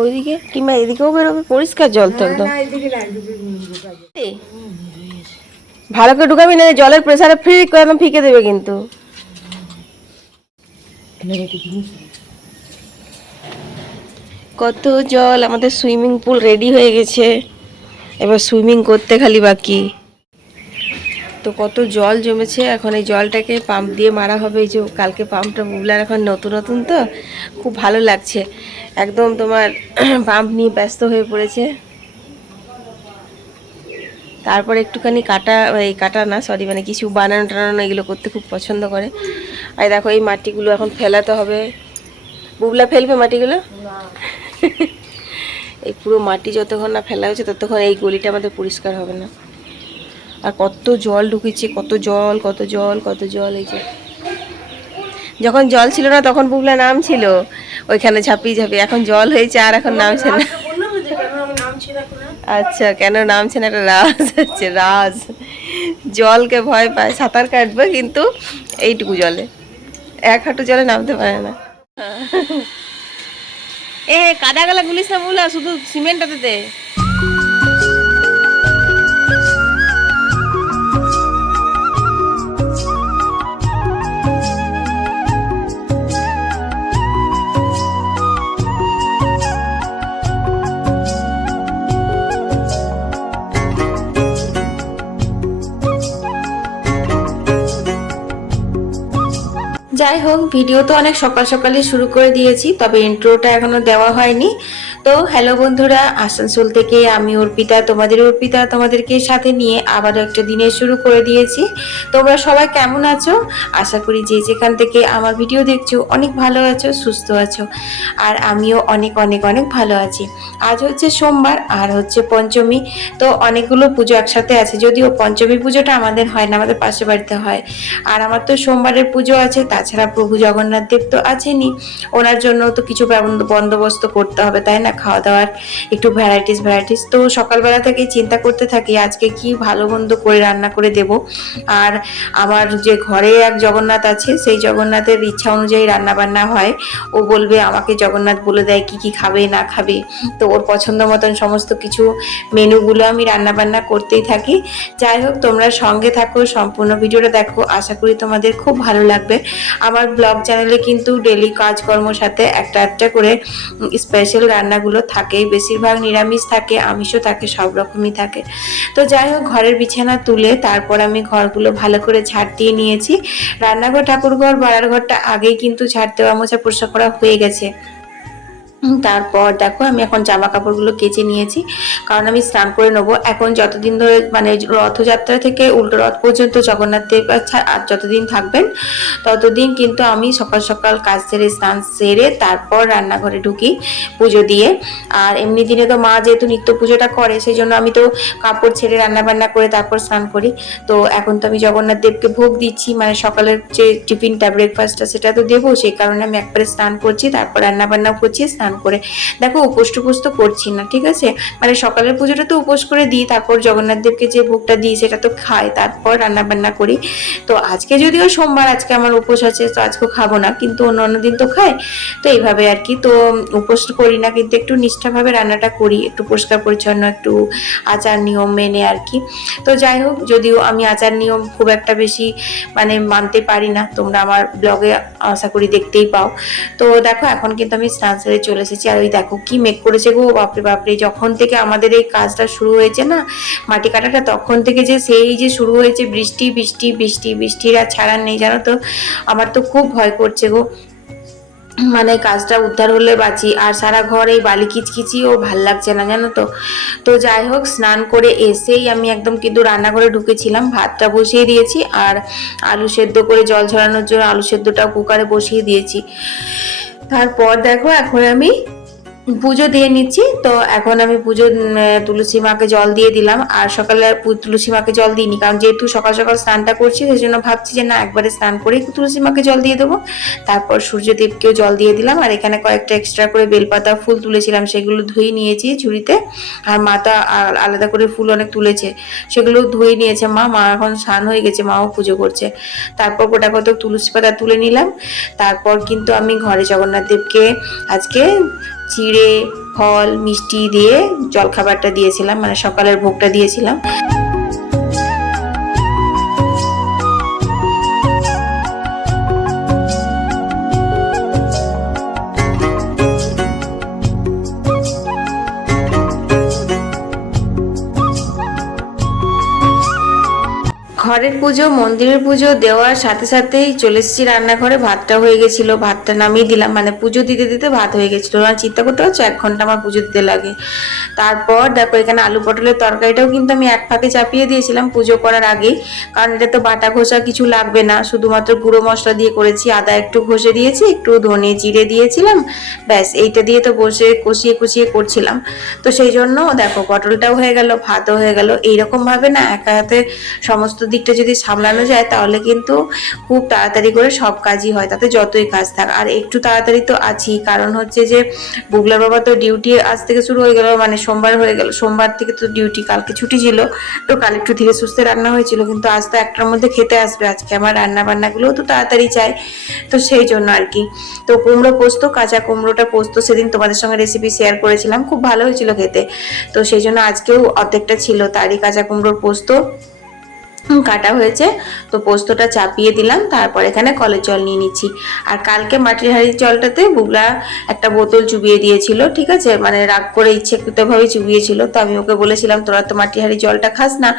ওইদিকে কিংবা এদিকেও বেরোবে পরিষ্কার জল তো একদম। ভালো করে ঢুকাবি না জলের প্রেসারে ফ্রি করে একদম ফিকে দেবে কিন্তু। কত জল আমাদের সুইমিং পুল রেডি হয়ে গেছে। এবার সুইমিং করতে খালি বাকি। তো কত জল জমেছে এখন এই জলটাকে পাম্প দিয়ে মারা হবে এই যে কালকে পাম্পটা বুবলার এখন নতুন নতুন তো খুব ভালো লাগছে। একদম তোমার পাম্প নিয়ে ব্যস্ত হয়ে পড়েছে। তারপরে একটুখানি কাটা এই কাটা না সরি মানে কিছু বানানো টানানো এগুলো করতে খুব পছন্দ করে। আর দেখো এই মাটিগুলো এখন ফেলাতে হবে। বুবলা ফেলবে মাটিগুলো? এই পুরো মাটি যতক্ষণ না ফেলা হয়েছে ততক্ষণ এই গলিটা আমাদের পরিষ্কার হবে না। আর কত জল ঢুকেছে কত জল কত জল কত জল এই যে যখন জল ছিল না তখন বুবলা নাম ছিল। ওইখানে ঝাঁপিয়ে ঝাঁপিয়ে। এখন জল হয়েছে আর এখন নামছে না। আচ্ছা কেন নামছে না? একটা রাজ আছে রাজ। জলকে ভয় পায় সাঁতার কাটবে কিন্তু এইটুকু জলে। এক হাঁটু জলে নামতে পারে না। এ কাদা গালা গুলিস না বলা শুধু সিমেন্টটাতে দে। যাই হোক, ভিডিও তো অনেক সকাল সকালই শুরু করে দিয়েছি, তবে ইন্ট্রোটা এখনও দেওয়া হয়নি। তো হ্যালো বন্ধুরা, আসানসোল থেকে আমি অর্পিতা, তোমাদের অর্পিতা তোমাদেরকে সাথে নিয়ে আবারও একটা দিনের শুরু করে দিয়েছি। তোমরা সবাই কেমন আছো? আশা করি যে যেখান থেকে আমার ভিডিও দেখছ অনেক ভালো আছো, সুস্থ আছো, আর আমিও অনেক অনেক অনেক ভালো আছি। আজ হচ্ছে সোমবার, আর হচ্ছে পঞ্চমী, তো অনেকগুলো পুজো একসাথে আছে, যদিও পঞ্চমী পুজোটা আমাদের হয় না, আমাদের পাশে বাড়িতে হয়। আর আমার তো সোমবারের পুজো আছে, তাছাড়া প্রভু জগন্নাথ দেব তো আছেনই, ওনার জন্য তো কিছু বন্দোবস্ত করতে হবে, তাই না খাওয়া দাওয়ার একটু ভ্যারাইটিস ভ্যারাইটিস তো সকালবেলা থেকে চিন্তা করতে থাকি, আজকে কি ভালো মন্দ করে রান্না করে দেব। আর আমার যে ঘরে এক জগন্নাথ আছে, সেই জগন্নাথের ইচ্ছা অনুযায়ী রান্না বান্না হয়। ও বলবে, আমাকে জগন্নাথ বলে দেয় কি কি খাবে, না খাবে। তো ওর পছন্দ মতন সমস্ত কিছু মেনুগুলো আমি রান্না বান্না করতেই থাকি। যাই হোক, তোমরা সঙ্গে থাকো, সম্পূর্ণ ভিডিওটা দেখো। আশা করি তোমাদের খুব ভালো লাগবে। আমার ব্লগ চ্যানেলে কিন্তু ডেলি কাজকর্ম সাথে একটা একটা করে স্পেশাল রান্নাগুলো থাকে, বেশিরভাগ নিরামিষ থাকে, আমিষও থাকে, সব রকমই থাকে। তো যাই হোক, ঘরের বিছানা তুলে তারপর আমি ঘরগুলো ভালো করে ঝাড় দিয়ে নিয়েছি। রান্নাঘর, ঠাকুরঘর, বাড়ার ঘরটা আগেই কিন্তু ঝাড় দেওয়া মোছা পরিষ্কার করা হয়ে গেছে। তারপর দেখো আমি এখন জামা কাপড়গুলো কেচে নিয়েছি। কারণ আমি স্নান করে নেব। এখন যতদিন ধরে মানে রথযাত্রা থেকে উল্টো রথ পর্যন্ত জগন্নাথ দেব আচ্ছা আর যতদিন থাকবেন, ততদিন কিন্তু আমি সকাল সকাল কাজ সেরে, স্নান সেরে তারপর রান্নাঘরে ঢুকি পুজো দিয়ে। আর এমনি দিনে তো মা যেহেতু নিত্য পুজোটা করে সেই জন্য আমি তো কাপড় ছেড়ে রান্না বান্না করে তারপর স্নান করি। তো এখন তো আমি জগন্নাথ দেবকে ভোগ দিচ্ছি মানে সকালের যে টিফিনটা ব্রেকফাস্টটা সেটা তো দেবো, সেই কারণে আমি একবারে স্নান করছি, তারপর রান্না বান্না করছি, স্নান করে। দেখো, উপোস টুপোস তো করছি না, ঠিক আছে? মানে সকালের পুজোটা তো উপোস করে দিই, তারপর জগন্নাথ দেবকে যে ভোগটা দিই, সেটা তো খাই, তারপর রান্না বান্না করি। তো আজকে যদিও সোমবার, আজকে আমার উপোস আছে, তো আজকেও খাব না, কিন্তু অন্য অন্য দিন তো খাই। তো এইভাবে আর কি, তো উপোস করি না, কিন্তু একটু নিষ্ঠাভাবে রান্নাটা করি, একটু পরিষ্কার পরিচ্ছন্ন, একটু আচার নিয়ম মেনে আর কি। তো যাই হোক, যদিও আমি আচার নিয়ম খুব একটা বেশি মানে মানতে পারি না, তোমরা আমার ব্লগে আশা করি দেখতেই পাও। তো দেখো, এখন কিন্তু আমি স্নান সেরে চলে এসেছি আর ওই দেখো কি মেঘ করেছে গো, বাপরে বাপরে। যখন থেকে আমাদের এই কাজটা শুরু হয়েছে না, মাটি কাটাটা, তখন থেকে যে সেই যে শুরু হয়েছে বৃষ্টি বৃষ্টি বৃষ্টি, বৃষ্টির আর ছাড়ার নেই, জানো তো? আমার তো খুব ভয় করছে গো। মানে কাজটা উদ্ধার হলে বাঁচি। আর সারা ঘর এই বালি কিচকিচি ও ভালো লাগছে না, জানো তো? তো যাই হোক, স্নান করে এসেই আমি একদম কিন্তু রান্নাঘরে ঢুকেছিলাম। ভাতটা বসিয়ে দিয়েছি আর আলু সেদ্ধ করে জল ঝরানোর জন্য আলু সেদ্ধটা কুকারে বসিয়ে দিয়েছি। তারপর দেখো এখন আমি পুজো দিয়ে নিচ্ছি। তো এখন আমি পুজো তুলসী মাকে জল দিয়ে দিলাম। আর সকালে তুলসী মাকে জল দিইনি। কারণ যেহেতু সকাল সকাল স্নানটা করছি, সেই জন্য ভাবছি যে না, একবারে স্নান করেই তুলসী মাকে জল দিয়ে দেবো। তারপর সূর্যদেবকেও জল দিয়ে দিলাম। আর এখানে কয়েকটা এক্সট্রা করে বেলপাতা ফুল তুলেছিলাম। সেগুলো ধুয়ে নিয়েছি ঝুড়িতে। আর মাতা আলাদা করে ফুল অনেক তুলেছে। সেগুলো ধুয়ে নিয়েছে মা। মা এখন স্নান হয়ে গেছে, মাও পুজো করছে। তারপর গোটা কত তুলসী পাতা তুলে নিলাম। তারপর কিন্তু আমি ঘরে জগন্নাথ দেবকে আজকে চিড়ে ফল মিষ্টি দিয়ে জলখাবারটা দিয়েছিলাম মানে সকালের ভোগটা দিয়েছিলাম। ঘরের পুজো, মন্দিরের পুজো দেওয়ার সাথে সাথেই চলে এসেছি রান্নাঘরে। ভাতটা হয়ে গেছিল, ভাতটা নামিয়ে দিলাম। মানে পুজো দিতে দিতে ভাত হয়ে গেছিল। আর চিন্তা করতে পারছ, এক ঘণ্টা আমার পুজো দিতে লাগে। তারপর দেখো, এখানে আলু পটলের তরকারিটাও কিন্তু আমি এক ফাঁকে চাপিয়ে দিয়েছিলাম পুজো করার আগেই কারণ এটা তো বাটা ঘষা কিছু লাগবে না। শুধুমাত্র গুঁড়ো মশলা দিয়ে করেছি। আদা একটু ঘষে দিয়েছি, একটু ধনে জিরে দিয়েছিলাম। ব্যাস, এইটা দিয়ে তো বসে কষিয়ে কষিয়ে করছিলাম। তো সেই জন্য দেখো, পটলটাও হয়ে গেল, ভাতও হয়ে গেল। এইরকমভাবে না, একা হাতে সমস্ত দিকটা যদি সামলানো যায়, তাহলে কিন্তু খুব তাড়াতাড়ি করে সব কাজই হয়। তাতে যতই কাজ থাক। আর একটু তাড়াতাড়ি তো আছি কারণ হচ্ছে যে, বুগলার বাবা তো ডিউটি আজ থেকে শুরু হয়ে গেল মানে সোমবার হয়ে গেল। সোমবার থেকে তো ডিউটি কালকে ছুটি ছিল। তো কাল একটু ধীরে সুস্থে রান্না হয়েছিল। কিন্তু আজ তো একটার মধ্যে খেতে আসবে। আজকে আমার রান্না বান্নাগুলোও তো তাড়াতাড়ি চাই। তো সেই জন্য আর কি। তো কুমড়ো পোস্ত, কাঁচা কুমড়োটা পোস্ত সেদিন তোমাদের সঙ্গে রেসিপি শেয়ার করেছিলাম। খুব ভালো হয়েছিল খেতে। তো সেই জন্য আজকেও অর্ধেকটা ছিল। তারই কাঁচা কুমড়োর পোস্ত কাটা হয়েছে। তো পোস্তটা চাপিয়ে দিলাম, তারপর এখানে কলের জল নিয়ে নিচ্ছি। আর কালকে মাটির হাঁড়ির জলটাতে বুগলা একটা বোতল চুবিয়ে দিয়েছিল, ঠিক আছে? মানে রাগ করে ইচ্ছেকৃতভাবে চুবিয়েছিল। তো আমি ওকে বলেছিলাম, তোরা তো মাটির হাঁড়ির জলটা খাস না,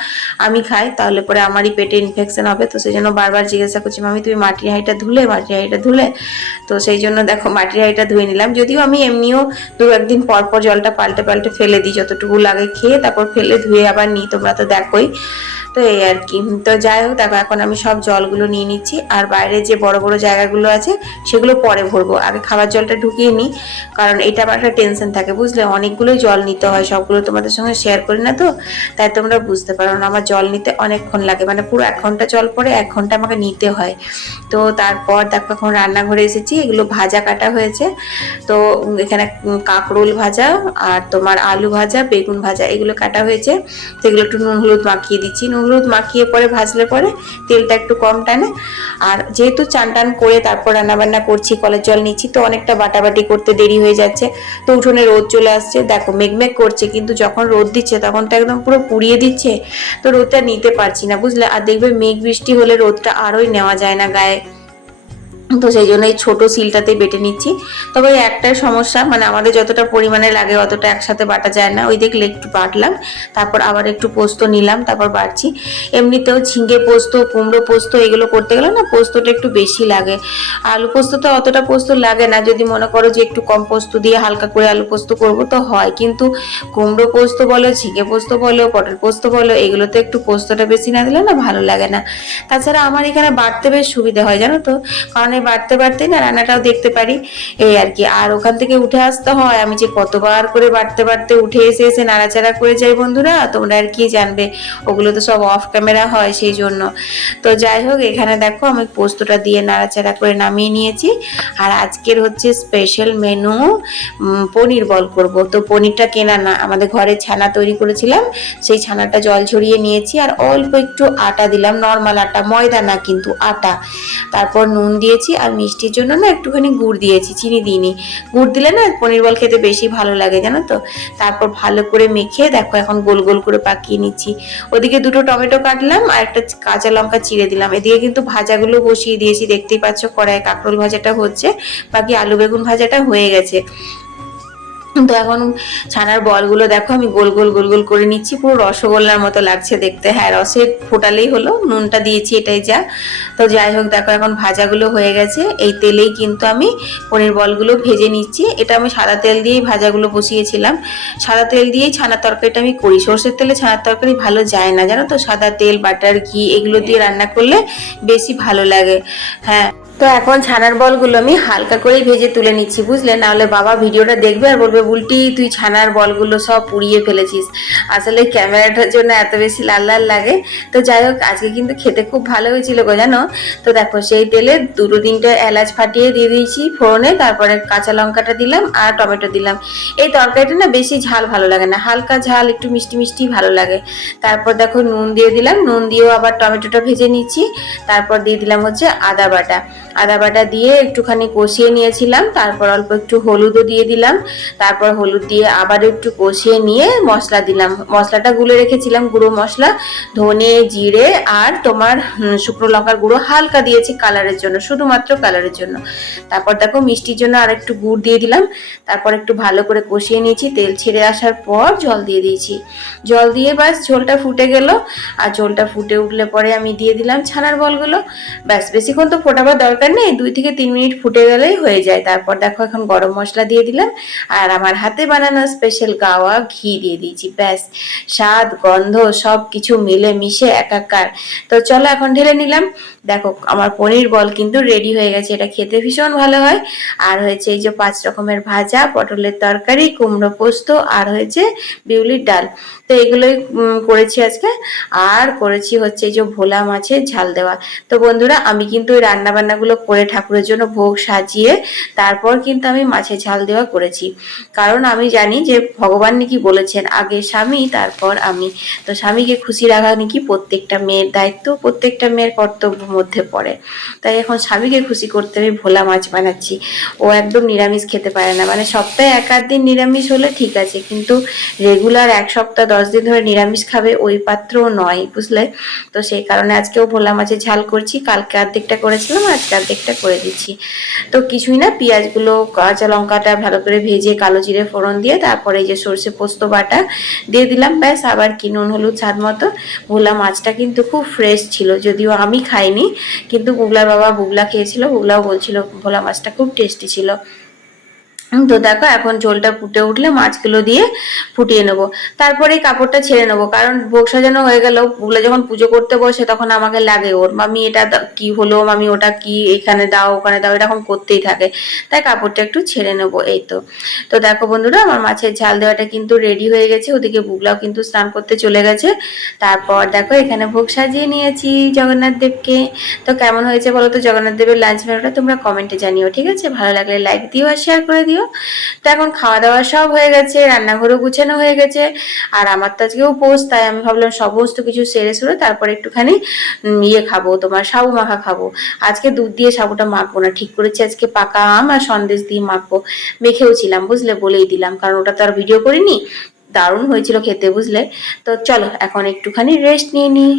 আমি খাই, তাহলে পরে আমারই পেটে ইনফেকশন হবে। তো সেই জন্য বারবার জিজ্ঞাসা করছি, মামি, তুমি মাটির হাঁড়িটা ধুলে, মাটির হাঁড়িটা ধুলে? তো সেই জন্য দেখো, মাটির হাঁড়িটা ধুয়ে নিলাম। যদিও আমি এমনিও দু একদিন পর পর জলটা পাল্টে পাল্টে ফেলে দিই, যতটুকু লাগে খেয়ে, তারপর ফেলে ধুয়ে আবার নিই, তোমরা তো দেখোই। তো এই আর কি। তো যাই হোক, দেখো, এখন আমি সব জলগুলো নিয়ে নিচ্ছি। আর বাইরে যে বড় বড় জায়গাগুলো আছে, সেগুলো পরে ভরবো। আগে খাবার জলটা ঢুকিয়ে নিই, কারণ এটা আমার একটা টেনশন থাকে, বুঝলে? অনেকগুলোই জল নিতে হয়, সবগুলো তোমাদের সঙ্গে শেয়ার করি না তো? তাই তোমরা বুঝতে পারো না, আমার জল নিতে অনেকক্ষণ লাগে। মানে পুরো এক ঘণ্টা জল পরে এক ঘণ্টা আমাকে নিতে হয়। তো তারপর দেখো, এখন রান্নাঘরে এসেছি, এগুলো ভাজা কাটা হয়েছে। তো এখানে কাঁকরোল ভাজা আর তোমার আলু ভাজা, বেগুন ভাজা, এগুলো কাটা হয়েছে। তো এগুলো একটু নুন, হলুদ মাখিয়ে দিচ্ছি। নুন হলুদ মাখিয়ে পরে ভাজলে পরে তেলটা একটু কম টানে। আর যেহেতু চান টান করে তারপর রান্নাবান্না করছি, কলের জল নিচ্ছি, তো অনেকটা বাটাবাটি করতে দেরি হয়ে যাচ্ছে। তো উঠোনে রোদ চলে আসছে। দেখো মেঘমেঘ করছে, কিন্তু যখন রোদ দিচ্ছে তখন তো একদম পুরো পুড়িয়ে দিচ্ছে। তো রোদটা নিতে পারছি না, বুঝলে? আর দেখবে মেঘ বৃষ্টি হলে রোদটা আরোই নেওয়া যায় না গায়ে। তো সেই জন্য এই ছোটো সিলটাতে বেটে নিচ্ছি। তবে একটাই সমস্যা মানে আমাদের যতটা পরিমাণে লাগে অতটা একসাথে বাটা যায় না। ওই দেখলে একটু বাটলাম, তারপর আবার একটু পোস্ত নিলাম, তারপর বাড়ছি এমনিতেও ঝিঙ্গে পোস্ত, কুমড়ো পোস্ত এগুলো করতে গেলে না পোস্তটা একটু বেশি লাগে। আলু পোস্ত তো অতটা পোস্ত লাগে না, যদি মনে করো যে একটু কম পোস্ত দিয়ে হালকা করে আলু পোস্ত করব তো হয়। কিন্তু কুমড়ো পোস্ত বলো, ঝিঙে পোস্ত বলো, পটল পোস্ত বলো, এগুলোতে একটু পোস্তটা বেশি না দিলে না ভালো লাগে না। তাছাড়া আমার এখানে বাড়তে বেশ সুবিধা হয়, জানো তো? কারণ বাড়তে বাড়তে না রান্নাটাও দেখতে পারি। এই আর কি। আর ওখান থেকে উঠে আসতে হয়। আমি যে কতবার করে বাড়তে বাড়তে উঠে এসে এসে নাড়াচাড়া করে যাই বন্ধুরা, তোমরা আর কি জানবে। ওগুলো তো সব অফ ক্যামেরা হয় সেই জন্য তো যাই হোক, এখানে দেখো আমি পোস্তটা দিয়ে নাড়াচাড়া করে নামিয়ে নিয়েছি। আর আজকের হচ্ছে স্পেশাল মেনু পনির বল করব। তো পনিরটা কেনা না, আমাদের ঘরে ছানা তৈরি করেছিলাম। সেই ছানাটা জল ছড়িয়ে নিয়েছি। আর অল্প একটু আটা দিলাম নর্মাল আটা, ময়দা না কিন্তু আটা। তারপর নুন দিয়েছি। আর মিষ্টির জন্য না একটুখানি গুড় দিয়েছি, চিনি দিইনি। গুড় দিলে না পনির বল খেতে বেশি ভালো লাগে, জানো তো? তারপর ভালো করে মেখে দেখো এখন গোল গোল করে পাকিয়ে নিচ্ছি। ওদিকে দুটো টমেটো কাটলাম আর একটা কাঁচা লঙ্কা চিড়ে দিলাম। এদিকে কিন্তু ভাজাগুলো বসিয়ে দিয়েছি, দেখতেই পাচ্ছ কড়াই কাঁকরোল ভাজাটা হচ্ছে, বাকি আলু বেগুন ভাজাটা হয়ে গেছে। তো এখন ছানার বলগুলো দেখো, আমি গোল গোল গোল গোল করে নিচ্ছি। পুরো রসগোল্লার মতো লাগছে দেখতে। হ্যাঁ রসে ফোটালেই হলো, নুনটা দিয়েছি, এটাই যা। তো যাই হোক, দেখো এখন ভাজাগুলো হয়ে গেছে। এই তেলেই কিন্তু আমি পনির বলগুলো ভেজে নিচ্ছি। এটা আমি সাদা তেল দিয়েই ভাজাগুলো বসিয়েছিলাম। সাদা তেল দিয়েই ছানার তরকারিটা আমি করি। সর্ষের তেলে ছানার তরকারি ভালো যায় না, জানো তো? সাদা তেল, বাটার, ঘি, এগুলো দিয়ে রান্না করলে বেশি ভালো লাগে। হ্যাঁ তো এখন ছানার বলগুলো আমি হালকা করেই ভেজে তুলে নিচ্ছি, বুঝলে? নাহলে বাবা ভিডিওটা দেখবে আর বলবে উল্টি তুই ছানার বলগুলো সব পুড়িয়ে ফেলেছিস। আসলে ক্যামেরাটার জন্য এত বেশি লাল লাল লাগে। তো যাই হোক, আজকে কিন্তু খেতে খুব ভালো হয়েছিল গো, জানো? তো দেখো, সেই তেলে দুটো তিনটে এলাচ ফাটিয়ে দিয়ে দিয়েছি ফোড়নে, তারপরে কাঁচা লঙ্কাটা দিলাম আর টমেটো দিলাম। এই তরকারিটা না বেশি ঝাল ভালো লাগে না, হালকা ঝাল, একটু মিষ্টি মিষ্টি ভালো লাগে। তারপর দেখো নুন দিয়ে দিলাম, নুন দিয়েও আবার টমেটোটা ভেজে নিচ্ছি। তারপর দিয়ে দিলাম হচ্ছে আদা বাটা। আদা বাটা দিয়ে একটুখানি কষিয়ে নিয়েছিলাম, তারপর অল্প একটু হলুদও দিয়ে দিলাম, তারপর হলুদ দিয়ে আবার একটু কষিয়ে নিয়ে মশলা দিলাম। মশলাটা গুলে রেখেছিলাম, গুঁড়ো মশলা, ধনে, জিরে আর তোমার শুকনো লঙ্কার গুঁড়ো হালকা দিয়েছি কালারের জন্য, শুধুমাত্র কালারের জন্য। তারপর দেখো মিষ্টির জন্য আর একটু গুড় দিয়ে দিলাম, তারপর একটু ভালো করে কষিয়ে নিয়েছি, তেল ছেড়ে আসার পর জল দিয়ে দিয়েছি। জল দিয়ে ব্যাস ঝোলটা ফুটে গেল, আর ঝোলটা ফুটে উঠলে পরে আমি দিয়ে দিলাম ছানার বলগুলো। ব্যাস, বেশিক্ষণ তো ফোটাবার দরকার নেই? দুই থেকে তিন মিনিট ফুটে গেলেই হয়ে যায়। তারপর দেখো, এখন গরম মশলা দিয়ে দিলাম। আর আমার হাতে বানানো স্পেশাল গাওয়া ঘি দিয়ে দিয়েছি। ব্যাস, স্বাদ, গন্ধ সব কিছু মিলে মিশে একাকার। তো চলো, এখন ঢেলে নিলাম। দেখো, আমার পনির বল কিন্তু রেডি হয়ে গেছে। এটা খেতে ভীষণ ভালো হয়। আর হয়েছে এই যে পাঁচ রকমের ভাজা, পটলের তরকারি, কুমড়ো পোস্ত, আর হয়েছে বিউলির ডাল। তো এগুলোই করেছি আজকে। আর করেছি হচ্ছে এই যে ভোলা মাছের ঝাল দেওয়া। তো বন্ধুরা, আমি কিন্তু ওই রান্না বান্নাগুলো করে ঠাকুরের জন্য ভোগ সাজিয়ে তারপর কিন্তু আমি মাছের ঝাল দেওয়া করেছি। কারণ আমি জানি যে ভগবান নাকি বলেছেন, আগে স্বামী, তারপর আমি। তো স্বামীকে খুশি রাখা নাকি প্রত্যেকটা মেয়ের দায়িত্ব, প্রত্যেকটা মেয়ের কর্তব্যের মধ্যে পড়ে। তাই এখন স্বামীকে খুশি করতে আমি ভোলা মাছ বানাচ্ছি। ও একদম নিরামিষ খেতে পারে না। মানে সপ্তাহে এক আধ দিন নিরামিষ হলে ঠিক আছে, কিন্তু রেগুলার এক সপ্তাহ, দশ দিন ধরে নিরামিষ খাবে ওই পাত্র নয়, বুঝলে? তো সেই কারণে আজকেও ভোলা মাছের ঝাল করছি। কালকে অর্ধেকটা করেছিলাম, আজকে অর্ধেকটা করে দিচ্ছি। তো কিছুই না, পেঁয়াজগুলো, কাঁচা লঙ্কাটা ভালো করে ভেজে কালো জিরে ফোড়ন দিয়ে তারপরে যে সর্ষে পোস্ত বাটা দিয়ে দিলাম। ব্যাস, আবার কি নুন, হলুদ, স্বাদ মতো। ভোলা মাছটা কিন্তু খুব ফ্রেশ ছিল, যদিও আমি খাইনি, কিন্তু বুগলার বাবা বুগলা খেয়েছিল বুগলাও বলছিল ভোলা মাছটা খুব টেস্টি ছিল। তো দেখো এখন ঝোলটা ফুটে উঠলে মাছগুলো দিয়ে ফুটিয়ে নেব। তারপরে কাপড়টা ছেড়ে নেব, কারণ ভোগ সাজানো হয়ে গেল। ওগুলো যখন পুজো করতে বসে তখন আমাকে লাগে, ওর মামি এটা কি হলো? মামি ওটা কি? এখানে দাও, ওখানে দাও। এরকম করতেই থাকে। তাই কাপড়টা একটু ছেড়ে নেব, এই তো। তো দেখো বন্ধুরা, আমার মাছের ঝাল দেওয়াটা কিন্তু রেডি হয়ে গেছে। ওদিকে বুগলাও কিন্তু স্নান করতে চলে গেছে। তারপর দেখো এখানে ভোগ সাজিয়ে নিয়েছি জগন্নাথ দেবকে। তো কেমন হয়েছে বলো তো জগন্নাথ দেবের লাঞ্চ মেনুটা তোমরা কমেন্টে জানিও, ঠিক আছে? ভালো লাগলে লাইক দিও আর শেয়ার করে দিও। তো এখন খাওয়া দাওয়া সব হয়ে গেছে, রান্নাঘরও গুছানো হয়ে গেছে। আর আমার তো আজকেও পোষ তাই আমি ভাবলাম সমস্ত কিছু সেরে সুরে তারপর একটুখানি ইয়ে খাব, তোমার সাবু মাখা খাব। আজকে দুধ দিয়ে সাবুটা মাখবো না, ঠিক করেছি আজকে পাকা আম আর সন্দেশ দিয়ে মাখবো। মেখেও ছিলাম, বুঝলে, বলেই দিলাম, কারণ ওটা তো আর ভিডিও করিনি। দারুণ হয়েছিল খেতে, বুঝলে? তো চলো, এখন একটুখানি রেস্ট নিয়ে নিই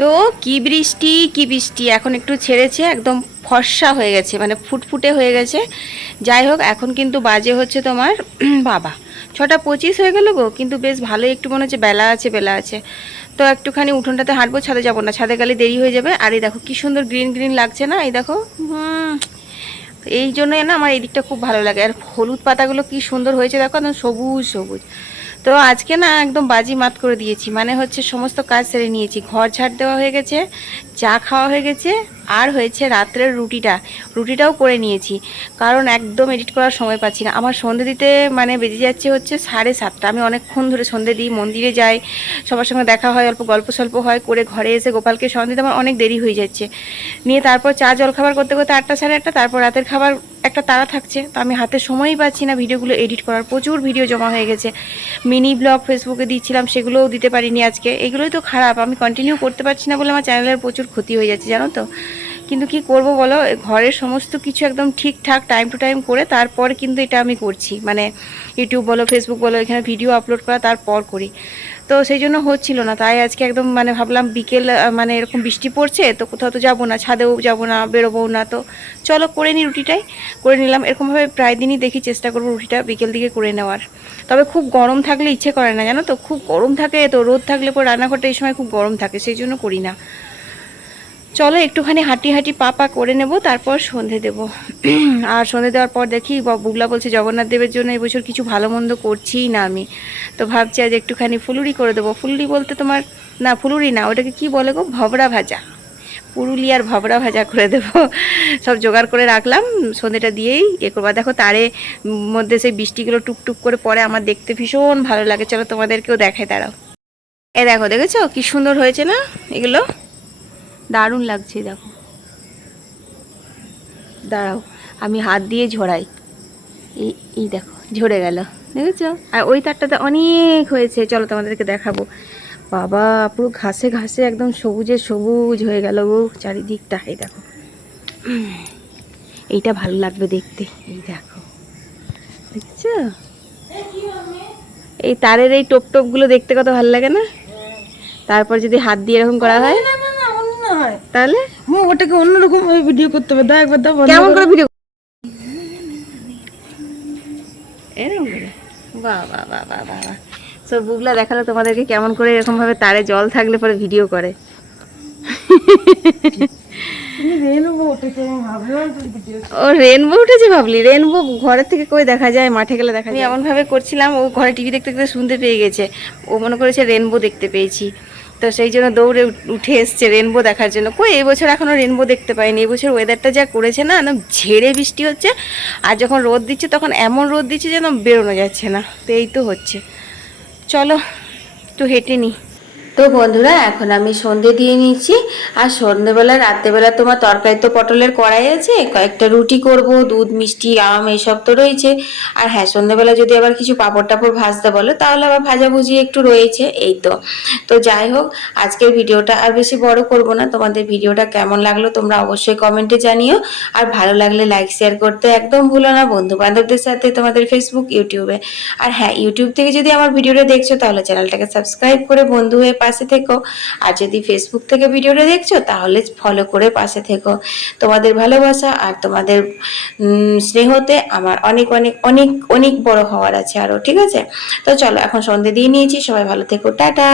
তো কি বৃষ্টি কি বৃষ্টি? এখন একটু ছেড়েছে, একদম ফর্সা হয়ে গেছে মানে ফুটফুটে হয়ে গেছে। যাই হোক, এখন কিন্তু বাজে হচ্ছে তোমার বাবা। ছটা পঁচিশ হয়ে গেল গো, কিন্তু বেশ ভালোই একটু মনে হচ্ছে বেলা আছে বেলা আছে। তো একটুখানি উঠোনটাতে হাঁটবো, ছাদে যাব না, ছাদে গেলে দেরি হয়ে যাবে। আর এই দেখো, কি সুন্দর গ্রিন গ্রিন লাগছে না, এই দেখো। এই জন্যই না আমার এই দিকটা খুব ভালো লাগে। আর হলুদ পাতাগুলো কি সুন্দর হয়েছে দেখো, একদম সবুজ সবুজ। তো আজকে না একদম বাজি মাত করে দিয়েছি। মানে হচ্ছে সমস্ত কাজ সেরে নিয়েছি। ঘর ঝাড় দেওয়া হয়ে গেছে। চা খাওয়া হয়ে গেছে, আর হয়েছে রাত্রের রুটিটা। রুটিটাও করে নিয়েছি, কারণ একদম এডিট করার সময় পাচ্ছি না। আমার সন্ধে দিতে মানে বেজে যাচ্ছে হচ্ছে সাড়ে সাতটা। আমি অনেকক্ষণ ধরে সন্ধে দিই, মন্দিরে যাই, সবার সঙ্গে দেখা হয়, অল্প গল্প স্বল্প হয়, করে ঘরে এসে গোপালকে সন্ধে দিতে আমার অনেক দেরি হয়ে যাচ্ছে। নিয়ে তারপর চা, জল খাবার করতে করতে আটটা সাড়ে আটটা, তারপর রাতের খাবার একটা তারা থাকছে। তো আমি হাতে সময়ই পাচ্ছি না ভিডিওগুলো এডিট করার। প্রচুর ভিডিও জমা হয়ে গেছে। মিনি ব্লগ ফেসবুকে দিচ্ছিলাম, সেগুলোও দিতে পারিনি আজকে। এগুলোই তো খারাপ, আমি কন্টিনিউ করতে পারছি না বলে আমার চ্যানেলের প্রচুর ক্ষতি হয়ে যাচ্ছে, জানো তো? কিন্তু কি করব বলো? ঘরের সমস্ত কিছু একদম ঠিকঠাক টাইম টু টাইম করে তারপর কিন্তু এটা আমি করছি। মানে ইউটিউব বলো ফেসবুক বলো, এখানে ভিডিও আপলোড করা তারপর করি। তো সেই জন্য হচ্ছিল না। তাই আজকে একদম মানে ভাবলাম বিকেল মানে এরকম বৃষ্টি পড়ছে, তো কোথাও তো যাব না, ছাদেও যাব না, বেরোবো না। তো চলো করে নিই রুটিটাই। করে নিলাম। এরকমভাবে প্রায় দিনই দেখি চেষ্টা করব রুটিটা বিকেল দিকে করে নেওয়ার। তবে খুব গরম থাকলে ইচ্ছে করে না, জানো তো? খুব গরম থাকে, তো রোদ থাকলে পর রান্নাঘরটা এই সময় খুব গরম থাকে, সেই জন্য করি না। চলো একটুখানি হাঁটি হাঁটি পা পা করে নেব, তারপর সন্ধে দেব। আর সন্ধে দেওয়ার পর দেখি বুগলা বলছে, জগন্নাথ দেবের জন্য এবছর কিছু ভালো মন্দ করছিই না আমি। তো ভাবছি আজ একটুখানি ফুলুরি করে দেবো। ফুলুরি বলতে তোমার, না, ফুলুরি না, ওটাকে কি বলে গো? ভবরা ভাজা। পুরুলিয়ার ভবরা ভাজা করে দেবো। সব জোগাড় করে রাখলাম, সন্ধেটা দিয়েই এ করবা। দেখো তারে মধ্যে সেই বৃষ্টিগুলো টুকটুক করে পরে আমার দেখতে ভীষণ ভালো লাগে। চলো তোমাদেরকেও দেখায় দাঁড়াও। এ দেখো, দেখেছ? কি সুন্দর হয়েছে না এগুলো? দারুণ লাগছে, দেখো। দাঁড়াও, আমি হাত দিয়ে ঝরাই এই এই দেখো, ঝরে গেল, দেখেছ? আর ওই তারটাতে অনেক হয়েছে, চলো তোমাদেরকে দেখাবো। বাবা, পুরো ঘাসে ঘাসে একদম সবুজে সবুজ হয়ে গেল গো, চারিদিকটা, এই দেখো। এইটা ভালো লাগবে দেখতে, এই দেখো। দেখছ? এই তারের এই টোপ টোপগুলো দেখতে কত ভালো লাগে না? তারপর যদি হাত দিয়ে এরকম করা হয় হয় তাহলে? মো ওটাকে অন্যরকম ভাবে ভিডিও করতে হবে। দাও একবার দাও কেমন করে। ভিডিও এরকম করে। বাহ বাহ বাহ বাহ বাহ সব বুগলা দেখাল তোমাদেরকে কেমন করে এরকম ভাবে তারে জল থাকলে পরে ভিডিও করে। তুমি রেয়ে নেব ওটাকে আমি ভাবলাম তুমি ভিডিও ও রেনবো উঠেছে ভাবলি? রেনবো ঘরের থেকে কই দেখা যায় মাঠে গেলে দেখা যায় আমি এমন ভাবে করছিলাম ও ঘরে টিভি দেখতে দেখতে শুনতে পেয়ে গেছে। ও মনে করেছে রেনবো দেখতে পেয়েছি। তো সেই জন্য দৌড়ে উঠ- এসছে রেনবো দেখার জন্য। কই এবছর এখনও এখনও রেনবো দেখতে পাইনি। এবছর ওয়েদারটা যা করেছে না না, ঝেড়ে বৃষ্টি হচ্ছে। আর যখন রোদ দিচ্ছে, তখন এমন রোদ দিচ্ছে যেন বেরোনো যাচ্ছে না। তো এই তো হচ্ছে। চলো, একটু হেঁটে নিই তো বন্ধুরা, এখন আমি সন্ধে দিয়ে নিচ্ছি। আর সন্ধেবেলা, রাত্রেবেলা তোমার তরকারি তো পটলের কড়াই আছে, কয়েকটা রুটি করব, দুধ, মিষ্টি, আম, এসব তো রয়েছে। আর হ্যাঁ সন্ধেবেলা যদি আবার কিছু পাঁপড় টাপড় ভাজতে বলো, তাহলে আবার ভাজাভুজি একটু রয়েছে, এই তো। তো যাই হোক, আজকের ভিডিওটা আর বেশি বড় করব না, তোমাদের ভিডিওটা কেমন লাগল তোমরা অবশ্যই কমেন্টে জানিও। আর ভালো লাগলে লাইক, শেয়ার করতে একদম ভুলো না বন্ধু বান্ধবদের সাথে তোমাদের ফেসবুক ইউটিউবে আর হ্যাঁ ইউটিউব থেকে যদি আমার ভিডিওটা দেখছ, তাহলে চ্যানেলটাকে সাবস্ক্রাইব করে বন্ধু হয়ে পাশে থেকো। আর যদি ফেসবুক থেকে ভিডিওটা দেখছ, তাহলে ফলো করে পাশে থেকো। তোমাদের ভালোবাসা আর তোমাদের স্নেহতে আমার অনেক অনেক অনেক অনেক বড় হওয়ার আছে আরও ঠিক আছে? তো চলো, এখন সন্ধে দিয়ে নিয়েছি। সবাই ভালো থেকো। টাটা!